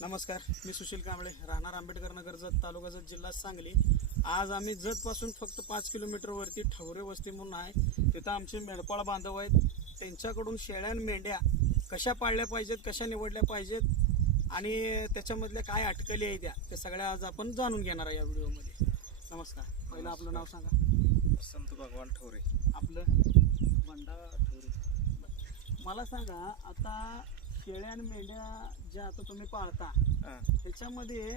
नमस्कार मी सुशील कांबळे राहणार आंबेडकर नगर जत तालुका जत जिल्हा सांगली. आज आम्ही जतपासून फक्त पाच किलोमीटरवरती ठवरे वस्ती म्हणून आहे. तिथं आमचे मेंढपाळ बांधव आहेत. त्यांच्याकडून शेळ्या आणि मेंढ्या कशा पाळल्या पाहिजेत कशा निवडल्या पाहिजेत आणि त्याच्यामधल्या काय अटकली आहे त्या ते सगळ्या आज आपण जाणून घेणार आहे या व्हिडिओमध्ये. नमस्कार. पहिलं आपलं नाव सांगा. संत भगवान ठोरे आपलं? बंडा ठवरे. मला सांगा आता शेळ्या आणि मेंढ्या ज्या आता तुम्ही पाळता. त्याच्यामध्ये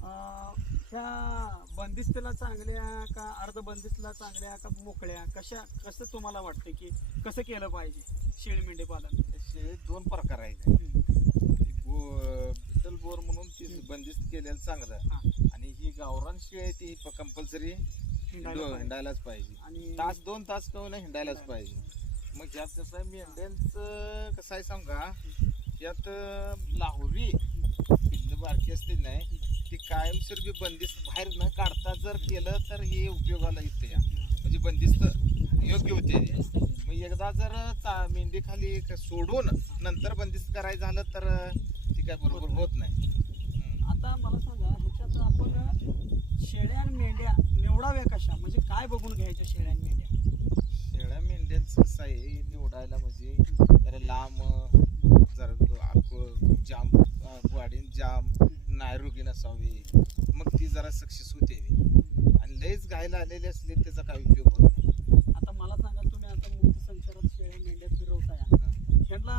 ह्या बंदिस्तीला चांगल्या का अर्ध बंदिस्तला चांगल्या का मोकळ्या? कशा कसं तुम्हाला वाटतं की कसं केलं पाहिजे शेळी मेंढी पालन? शेळीत दोन प्रकार आहेत. बिटल बोर म्हणून ती बंदिस्त केलेलं चांगलं. आणि ही गावरान शेळी आहे ती कंपल्सरी. हिंडायलाच पाहिजे. आणि तास दोन तास का होईना हिंडायलाच पाहिजे. मग ह्यात कसं आहे मेंढ्यांचं कसं आहे सांगा? यात लाहोरी पिल्ल बारकी असते नाही ती कायमस्वरूपी बंदिस्त बाहेर न काढता जर केलं तर हे उपयोगाला येते या. म्हणजे बंदिस्त योग्य होते. मग एकदा जर चा- मेंढी खाली क- सोडून नंतर बंदिस्त करायचं झालं तर ती काय बरोबर होत नाही. आता मला सांगा ह्याच्यात आपण शेळ्या आणि मेंढ्या निवडाव्या कशा? म्हणजे काय बघून घ्यायच्या शेळ्या आणि मेंढ्या? शेळ्या मेंढ्यांचं कसं आहे निवडायला म्हणजे लांब जरा आप- जाम अं, वाढीन जाम नायरोगी नसावी मग ती जरा सक्सेस होते आणि लयच गायला आलेली असली त्याचा काय उपयोग होत नाही आता मला सांगा तुम्ही आता मुक्त संचारात शेळ्या मेंढ्या फिरवताय ह्यांना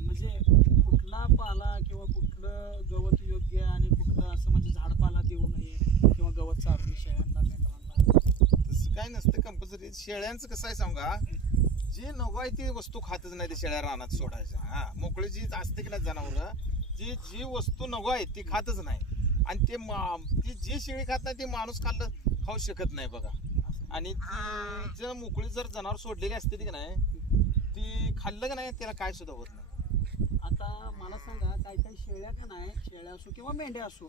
म्हणजे कुठला पाला किंवा कुठलं गवत योग्य आणि कुठलं असं म्हणजे झाडपाला देऊ नये किंवा गवत चारून शेळ्यांना मेंढरांना तसं काय नसतं कंपल्सरी शेळ्यांचं कसं आहे सांगा? जे नको आहे ती वस्तू खातच नाही ते शेळ्या रानात सोडायचं हा मोकळी जी असते की नाही जनावर जी जी वस्तू नको आहे ती खातच नाही. आणि ते मा- ती जी शेळी खात नाही ती माणूस खाल्लं खाऊ शकत नाही बघा. आणि ती जर मोकळी जर जनावर सोडलेली असते की नाही ती खाल्लं का नाही त्याला काय सुद्धा होत नाही. आता मला सांगा काही काही शेळ्या का नाही शेळ्या असो किंवा मेंढ्या असो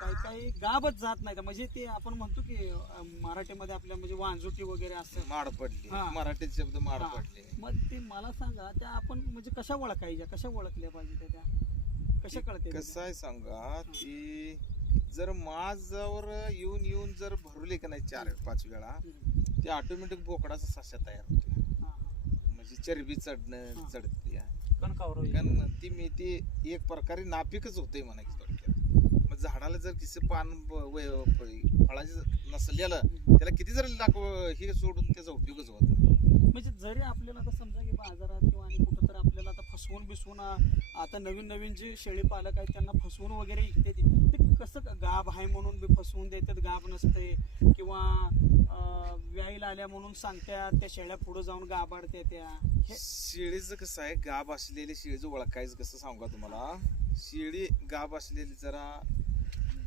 काही काही गाबच जात नाही म्हणजे ते आपण म्हणतो की अं, मराठीमध्ये आपल्या म्हणजे वांजुटी वगैरे असं माड पडली. हा. मराठीत शब्द माड हा. पडले. मग ते मला सांगा त्या आपण म्हणजे कशा ओळखायच्या? कशा ओळखल्या पाहिजे त्या त्या? कशा कळते कसं आहे सांगा ती जर माझ्यावर येऊन येऊन जर भरवली का नाही चार पाच वेळा ते ऑटोमॅटिक बोकडाचा सस्या तयार होते. म्हणजे चरबी चढणं हा. चढते कणकावर कारण ती मी ती एक प्रकारे नापिकच होते म्हणा की झाडाला जर किसी पान फळाचं नसलेलं त्याला किती जर लाख हे सोडून त्याचा उपयोगच होत नाही. म्हणजे जरी आपल्याला आता समजा की बाजारात किंवा आणि कुठं तर आपल्याला आता फसवून बिसवून आता नवीन नवीन जे शेळी पालक आहेत त्यांना फसवून वगैरे विकते ते कसं गाभ आहे म्हणून बी फसवून देतात गाभ नसते. किंवा अं, व्यायला आल्या म्हणून सांगतात त्या शेळ्या पुढे जाऊन गाभाडत्या त्या. हे शेळीचं कसं आहे गाब असलेली शेळीचं ओळखायचं कसं सांगू का तुम्हाला? शेळी गाब असलेली जरा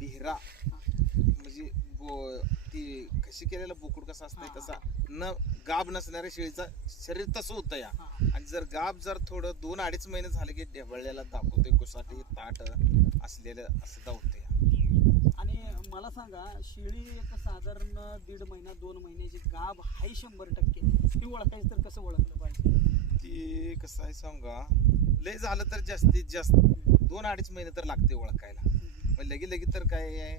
ढेरा म्हणजे बो ती कशी केलेला बोकुड कसा असतंय. तसा न गाब नसणाऱ्या शेळीचं शरीर तसं होतं या. आणि जर गाब जर थोडं दोन अडीच महिने झाले की ढेबळलेला दाखवतोय कुसाटी ताट असलेलं असं दाखवतंय. आणि मला सांगा शेळी एक साधारण दीड महिना दोन महिन्याची गाभ आहे शंभर टक्के. ती ओळखायचं तर कसं ओळखलं पाहिजे? ती कसं आहे सांगा लय झालं तर जास्तीत जास्त दोन अडीच महिने तर लागते ओळखायला. मग लगे लगे तर काय आहे,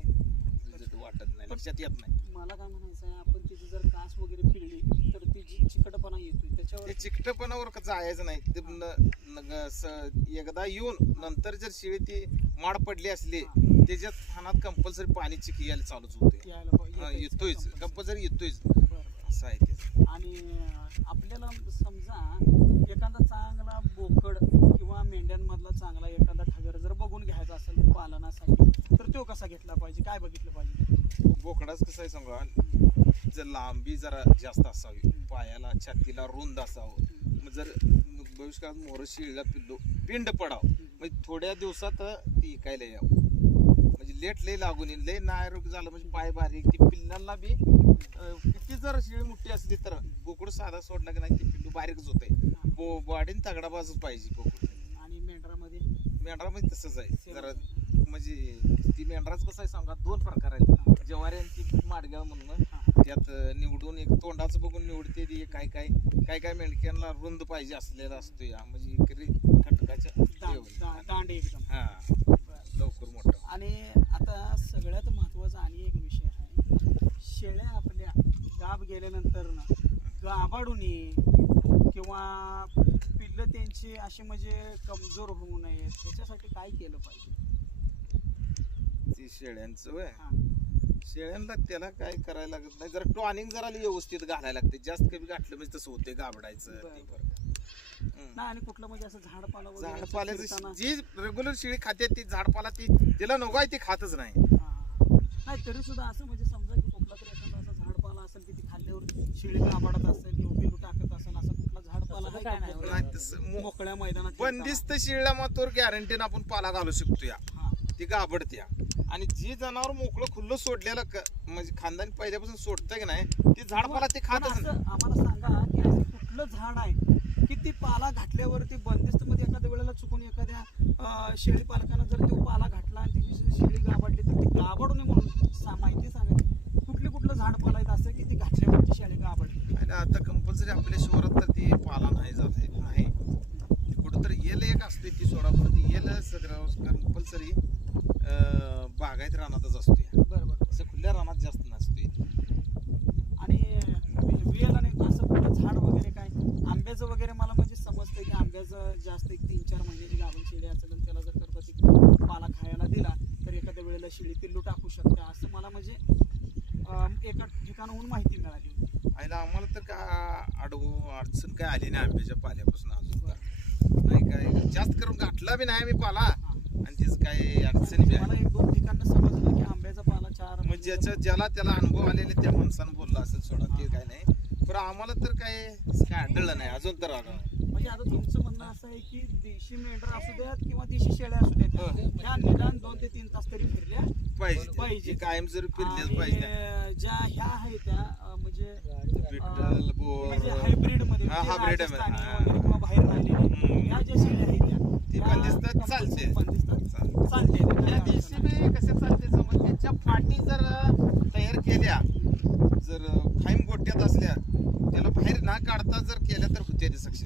वाटत नाही लक्षात येत नाही. मला काय म्हणायचं आहे आपण तिची जर कास वगैरे फिरली तर तिची चिकटपणा येतोय त्याच्यावर ते चिकटपणावर का जायचं नाही? ते न- न- स- एकदा येऊन नंतर जर शेळी ती माड पडली असली त्याच्यात खानात कंपल्सरी पाणी चिक यायला चालूच होते. यायला पाहिजे. कंपल्सरी येतोयच. बरं, बरं. असं आहे ते. आणि अं, आपल्याला समजा एखादा चांगला बोकड किंवा मेंढ्यांमधला चांगला एखादा ठगर जर बघून घ्यायचा असेल पालनासाठी तर तो कसा घेतला पाहिजे काय बघितलं पाहिजे? बोकडाच कसं आहे सांगा? जर लांबी जरा जास्त असावी पायाला छातीला रुंद असावं. मग जर भविष्यकाळात मोर शिळला पिल्लो पिंड पडाव. म्हणजे थोड्या दिवसात ती इकायला यावं. म्हणजे लेट लय लागून येईल. लय नायरोग झालं म्हणजे पाय बारीक ती पिल्लांना बी किती जर शिळी मोठी असली तर बोकड साधा सोडला की नाही ती पिल्लू बारीकच होते. बो बॉडीन तगडा बाजूच पाहिजे बोकड. आणि मेंढरामध्ये? मेंढरामध्ये तसंच आहे. जरा म्हणजे ती मेंढराच कसं आहे सांगा दोन प्रकार आहेत. जवारी आणि ती माडगाव म्हणून. त्यात निवडून एक तोंडाचं बघून निवडते ती काय काय काय काय मेंढक्यांना रुंद पाहिजे असलेला असतो या. म्हणजे इकडे खटकाच्या दांड एकदम. हा. लवकर मोठं. आणि आता सगळ्यात महत्त्वाचा आणि एक विषय आहे. शेळ्या आपल्या गाब गेल्यानंतर ना गाबाडून नये किंवा पिल्लं त्यांची अशी म्हणजे कमजोर होऊ नये त्याच्यासाठी काय केलं पाहिजे? ती शेळ्यांचं वय. हा. शेळ्यांना त्याला काय करायला लागत नाही. जरा टॉनिंग जरा व्यवस्थित घालायला लागते. जास्त कमी घातलं म्हणजे तसं होते गाबडायचं. ते बरं. आणि कुठलं म्हणजे असं झाडपाला वगैरे असं झाडपाल्याचं फिरताना- जी रेग्युलर शेळी खाते ती झाडपाला ती तिला नको आहे ती खातच नाही. हा. नाही तरी सुद्धा असं म्हणजे समजा की कुठला तरी एखादा असं झाडपाला असेल की ती खाल्ल्यावर शिळी काबाडत असेल किंवा पिलू टाकत असेल असं कुठला झाडपाला आहे नाही. नाही तसं मो- मोकळ्या मैदानात बंदिस्त शिळला मग तर गॅरंटीनं आपण पाला घालू शकतो या हा. ती गाबडत्या. आणि जी जनावर मोकळं खुल्लं सोडलेलं क- म्हणजे खानदानी पहिल्यापासून सोडतं की नाही ती झाडपाला ते पण खातच असं नाही आम्हाला सांगा की असं कुठलं झाड आहे की ती पाला घातल्यावरती बंदिस्त मध्ये एखाद्या वेळेला चुकून एखाद्या अं, शेळी पालकानं जर तो पाला घातला आणि ती शेळी गाबाडली तर ती गाबाडू नये म्हणून सा- माहिती सांगा की कुठले कुठलं झाड पाला आहेत असं की ती घातल्यावरती शेळी गाबाडली? आणि आता कंपल्सरी आपल्या शहरात तर ती पाला नाही जात आहे नाही. कुठंतरी येल एक असते ती सोडा पण ती येल सगळं कंपल्सरी बागायत रानातच असते बरं बरं असं खुल्या रानात जास्त नसते आणि वेल आणि असं कुठलं झाड वगैरे काय? आंब्याचं वगैरे मला म्हणजे समजतंय की आंब्याचं जास्त एक तीन चार महिन्याची गाभण शेळी असेल आणि त्याला जर करता पाला खायला दिला तर एखाद्या वेळेला शेळी पिल्लू टाकू शकते. असं मला म्हणजे एका ठिकाणाहून माहिती मिळाली. होती आईला आम्हाला तर का अडवू अडचण काय आली नाही आंब्याच्या पाल्यापासून अजून नाही काय जास्त करून गाठला बी नाही मी पाला. हा. काय अडचणी बी मला आहे एक दोन ठिकाणं समजलं की आंब्याचा पाला चार म्हणजे ज्याच्या ज्याला त्याला अनुभव आलेले त्या माणसानं बोलला असेल सोडा ते काय नाही पण आम्हाला तर काय काय आढळलं नाही अजून तर नाही. म्हणजे आता तुमचं म्हणणं असं आहे की देशी मेंढर असू द्यात किंवा देशी शेळ्या असू द्यात हो. ह्या निदान दोन ते तीन तास तरी फिरल्या पाहिजे पाहिजे. ते कायम जर फिरलेच आणि पाहिजे ज्या ह्या आहेत त्या अं, म्हणजे विठ्ठल बोर म्हणजे हायब्रिडमध्ये हा, म्हणजे hybrid राजस्थानी मध्ये. वगैरे किंवा बाहेर आलेले हम्म. ह्या ज्या शेळ्या आहेत त्या ती बंदिस्तात compulsory चालते. चालते. त्या देशी बी कसे चालते समज त्याच्या फाटी जर तयार केल्या जर खाईम गोट्यात असल्या त्याला बाहेर ना काढता जर केल्या तर होते सक्सेस